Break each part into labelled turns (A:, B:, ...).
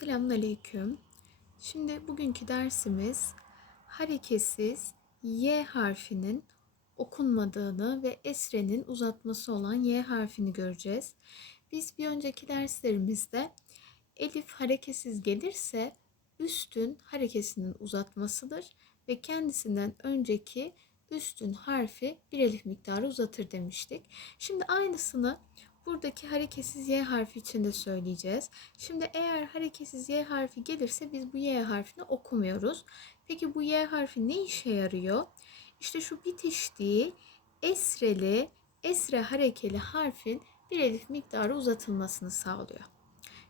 A: Selamünaleyküm. Şimdi bugünkü dersimiz hareketsiz Y harfinin okunmadığını ve esrenin uzatması olan Y harfini göreceğiz. Biz bir önceki derslerimizde elif hareketsiz gelirse üstün harekesinin uzatmasıdır ve kendisinden önceki üstün harfi bir elif miktarı uzatır demiştik. Şimdi aynısını buradaki hareketsiz Y harfi için de söyleyeceğiz. Şimdi eğer hareketsiz Y harfi gelirse biz bu Y harfini okumuyoruz. Peki bu Y harfi ne işe yarıyor? İşte şu bitiştiği esreli, esre harekeli harfin bir elif miktarı uzatılmasını sağlıyor.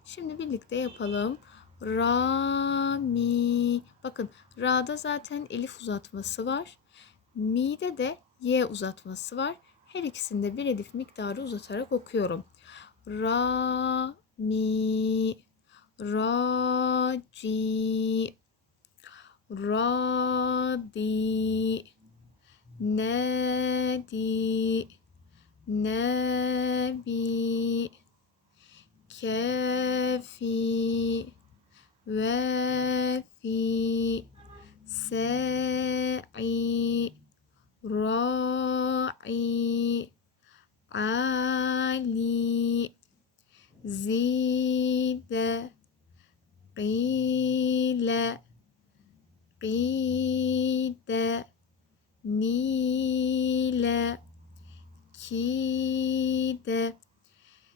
A: Şimdi birlikte yapalım. Ra, mi. Bakın ra'da zaten elif uzatması var. Mi'de de y uzatması var. Her ikisinde bir elif miktarı uzatarak okuyorum. Ra, mi, ra, ci, ra, di, ne, di, ne, bi, kefi, ve, fi, zide, qile, qide, nile, kide.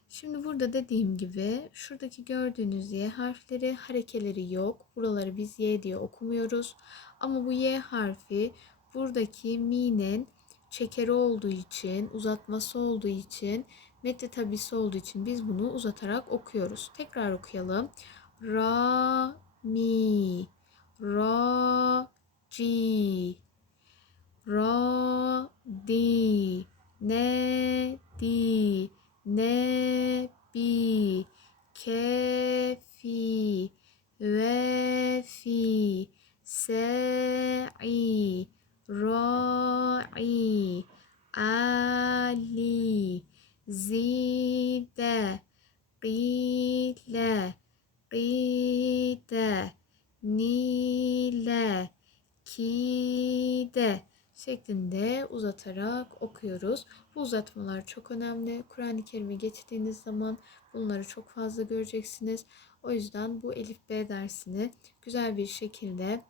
A: Şimdi burada dediğim gibi şuradaki gördüğünüz Y harfleri harekeleri yok. Buraları biz Y diye okumuyoruz. Ama bu Y harfi buradaki mi'nin çekeri olduğu için, uzatması olduğu için, metni tabisi olduğu için biz bunu uzatarak okuyoruz. Tekrar okuyalım. Ra, mi, ra, ci, ra, di, ne, di, ne, bi, kefi, ve, fi, se'i, ra'i, ali, zide, qile, qide, nile, kide şeklinde uzatarak okuyoruz. Bu uzatmalar çok önemli. Kur'an-ı Kerim'e geçtiğiniz zaman bunları çok fazla göreceksiniz. O yüzden bu Elif B dersini güzel bir şekilde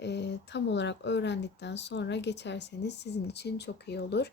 A: e, tam olarak öğrendikten sonra geçerseniz sizin için çok iyi olur.